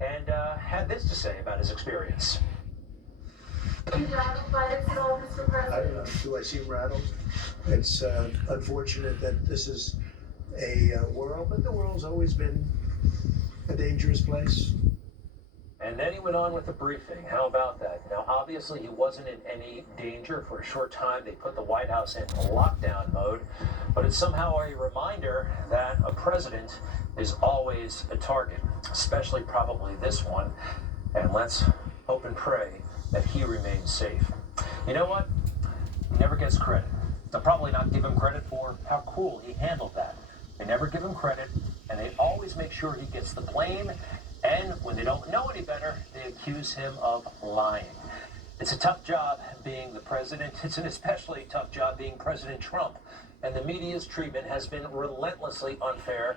and had this to say about his experience. Are you rattled by this at all, Mr. President? Do I seem rattled? It's unfortunate that this is a world, but the world's always been a dangerous place. And then he went on with the briefing. How about that? Now, obviously, he wasn't in any danger. For a short time, they put the White House in lockdown mode. But it's somehow a reminder that a president is always a target, especially probably this one. And let's hope and pray that he remains safe. You know what? He never gets credit. They'll probably not give him credit for how cool he handled that. They never give him credit, and they always make sure he gets the blame. And when they don't know any better, they accuse him of lying. It's a tough job being the president. It's an especially tough job being President Trump. And the media's treatment has been relentlessly unfair.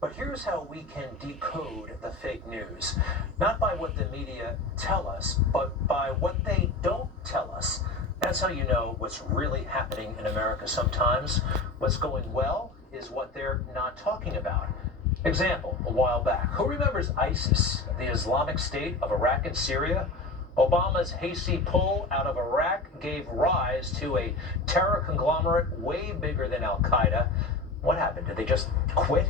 But here's how we can decode the fake news. Not by what the media tell us, but by what they don't tell us. That's how you know what's really happening in America sometimes. What's going well is what they're not talking about. Example, a while back. Who remembers ISIS, the Islamic State of Iraq and Syria? Obama's hasty pull out of Iraq gave rise to a terror conglomerate way bigger than Al-Qaeda. What happened? Did they just quit?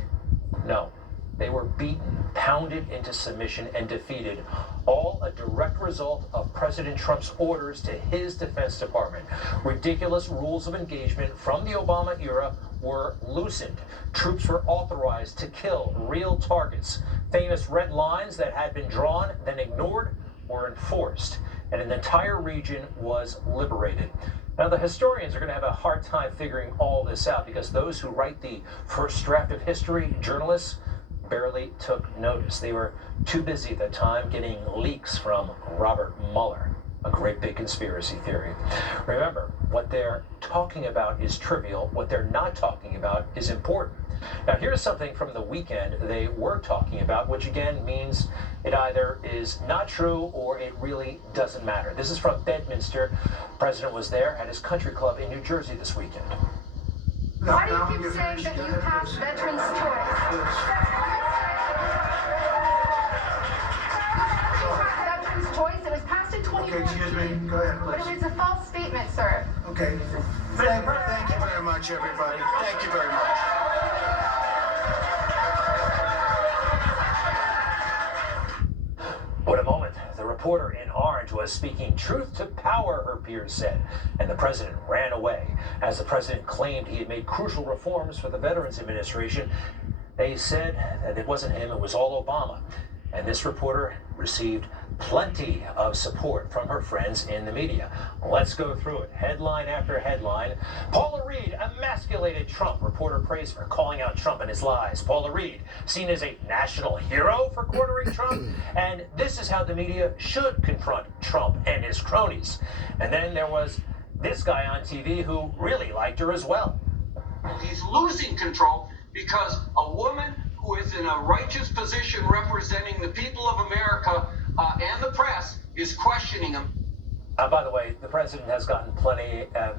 No. They were beaten, pounded into submission, and defeated. All a direct result of President Trump's orders to his Defense Department. Ridiculous rules of engagement from the Obama era were loosened. Troops were authorized to kill real targets. Famous red lines that had been drawn, then ignored, were enforced. And an entire region was liberated. Now, the historians are going to have a hard time figuring all this out because those who write the first draft of history, journalists, barely took notice. They were too busy at the time getting leaks from Robert Mueller, a great big conspiracy theory. Remember, what they're talking about is trivial. What they're not talking about is important. Now, here's something from the weekend they were talking about, which again means it either is not true or it really doesn't matter. This is from Bedminster. The president was there at his country club in New Jersey this weekend. Why do you keep saying that you passed Veterans' Choice? Veterans' Choice? It was passed in 2014. Okay, excuse me. Go ahead, But please. it was a false statement, sir. Okay. Thank you very much, everybody. Thank you very much. What a moment. The reporter in orange was speaking truth to power, her peers said, and the president ran away. As the president claimed he had made crucial reforms for the Veterans Administration, they said that it wasn't him, it was all Obama. And this reporter received plenty of support from her friends in the media. Let's go through it. Headline after headline. Paula Reed emasculated Trump. Reporter praised her, calling out Trump and his lies. Paula Reed, seen as a national hero for cornering Trump. And this is how the media should confront Trump and his cronies. And then there was this guy on TV who really liked her as well. He's losing control because a woman who is in a righteous position representing the people of America and the press is questioning him. By the way, the president has gotten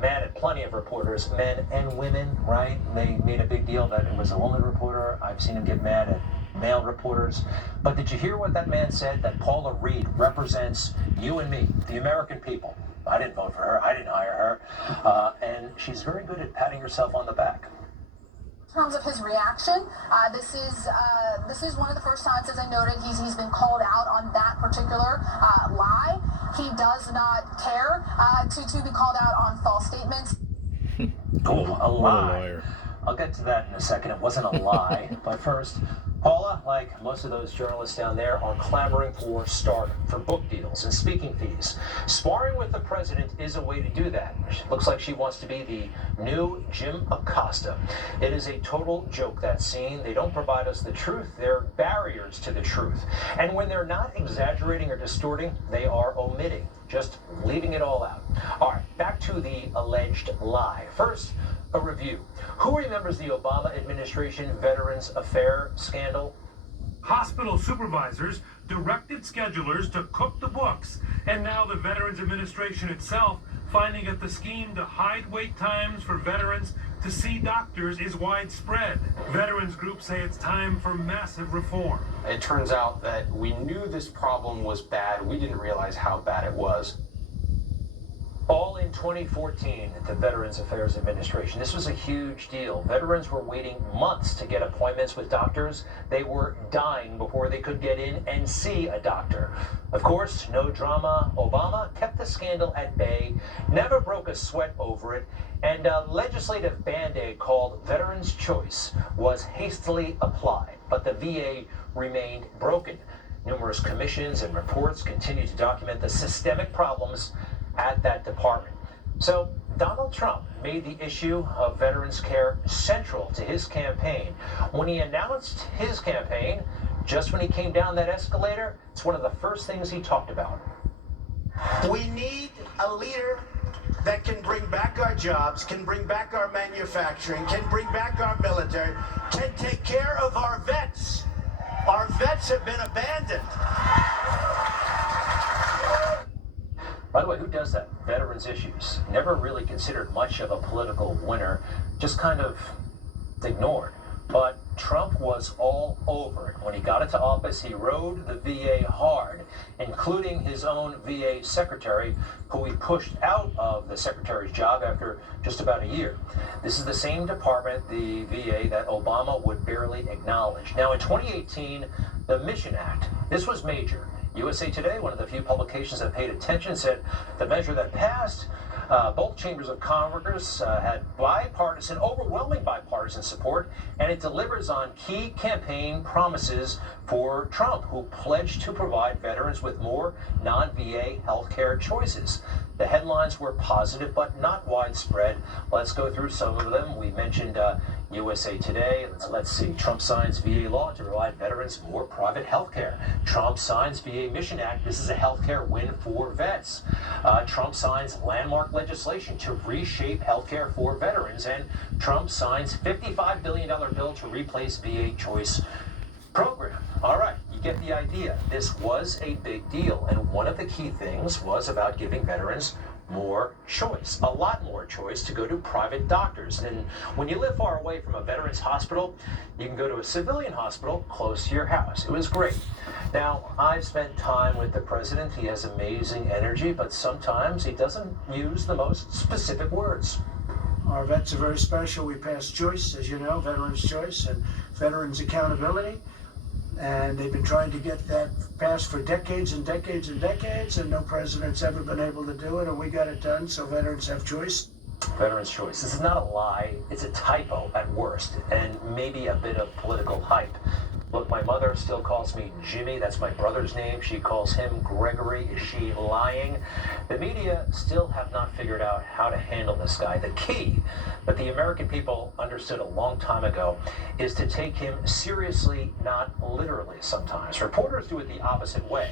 mad at plenty of reporters, men and women, right? They made a big deal that it was a woman reporter. I've seen him get mad at male reporters. But did you hear what that man said? That Paula Reed represents you and me, the American people. I didn't vote for her. I didn't hire her. And she's very good at patting herself on the back. In terms of his reaction, this is one of the first times, as I noted, he's been called out on that particular lie. He does not care to be called out on false statements. Cool, a lie. I'll get to that in a second. It wasn't a lie. But first, Paula, like most of those journalists down there, are clamoring for stardom, for book deals and speaking fees. Sparring with the president is a way to do that. It looks like she wants to be the new Jim Acosta. It is a total joke, that scene. They don't provide us the truth. They're barriers to the truth. And when they're not exaggerating or distorting, they are omitting, just leaving it all out. All right, back to the alleged lie. First, a review. Who remembers the Obama administration Veterans Affair scandal? Hospital supervisors directed schedulers to cook the books, and now the Veterans Administration itself finding that the scheme to hide wait times for veterans to see doctors is widespread. Veterans groups say it's time for massive reform. It turns out that we knew this problem was bad. We didn't realize how bad it was. All in 2014 at the Veterans Affairs Administration. This was a huge deal. Veterans were waiting months to get appointments with doctors. They were dying before they could get in and see a doctor. Of course, no drama. Obama kept the scandal at bay, never broke a sweat over it, and a legislative band-aid called Veterans' Choice was hastily applied. But the VA remained broken. Numerous commissions and reports continue to document the systemic problems at that department. So Donald Trump made the issue of veterans care central to his campaign. When he announced his campaign, just when he came down that escalator, it's one of the first things he talked about. We need a leader that can bring back our jobs, can bring back our manufacturing, can bring back our military, can take care of our vets. Our vets have been abandoned. By the way, who does that? Veterans issues. Never really considered much of a political winner, just kind of ignored. But Trump was all over it. When he got into office, he rode the VA hard, including his own VA secretary, who he pushed out of the secretary's job after just about a year. This is the same department, the VA, that Obama would barely acknowledge. Now, in 2018, the Mission Act, this was major. USA Today, one of the few publications that paid attention, said the measure that passed, both chambers of Congress had bipartisan, overwhelming bipartisan support, and it delivers on key campaign promises for Trump, who pledged to provide veterans with more non-VA healthcare choices. The headlines were positive, but not widespread. Let's go through some of them. We mentioned USA Today. Let's see. Trump signs VA law to provide veterans more private health care. Trump signs VA Mission Act. This is a health care win for vets. Trump signs landmark legislation to reshape health care for veterans. And Trump signs $55 billion bill to replace VA choice program. All right, you get the idea. This was a big deal. And one of the key things was about giving veterans more choice, a lot more choice to go to private doctors. And when you live far away from a veterans hospital, you can go to a civilian hospital close to your house. It was great. Now, I've spent time with the president. He has amazing energy, but sometimes he doesn't use the most specific words. Our vets are very special. We passed choice, as you know, Veterans Choice and Veterans Accountability. And they've been trying to get that passed for decades and decades and decades, and no president's ever been able to do it, and we got it done, so veterans have choice. Veterans Choice. This is not a lie. It's a typo at worst, and maybe a bit of political hype. Look, my mother still calls me Jimmy. That's my brother's name. She calls him Gregory. Is she lying? The media still have not figured out how to handle this guy. The key that the American people understood a long time ago is to take him seriously, not literally sometimes. Reporters do it the opposite way.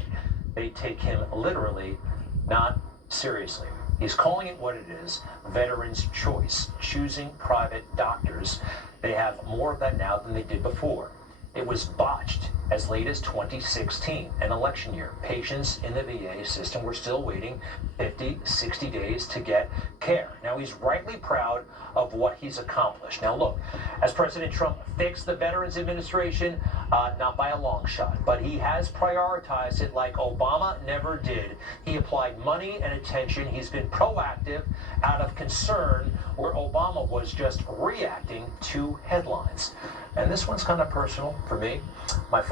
They take him literally, not seriously. He's calling it what it is, veterans' choice, choosing private doctors. They have more of that now than they did before. It was botched as late as 2016, an election year. Patients in the VA system were still waiting 50, 60 days to get care. Now, he's rightly proud of what he's accomplished. Now, look, as President Trump fixed the Veterans Administration, not by a long shot, but he has prioritized it like Obama never did. He applied money and attention. He's been proactive out of concern where Obama was just reacting to headlines. And this one's kind of personal for me. My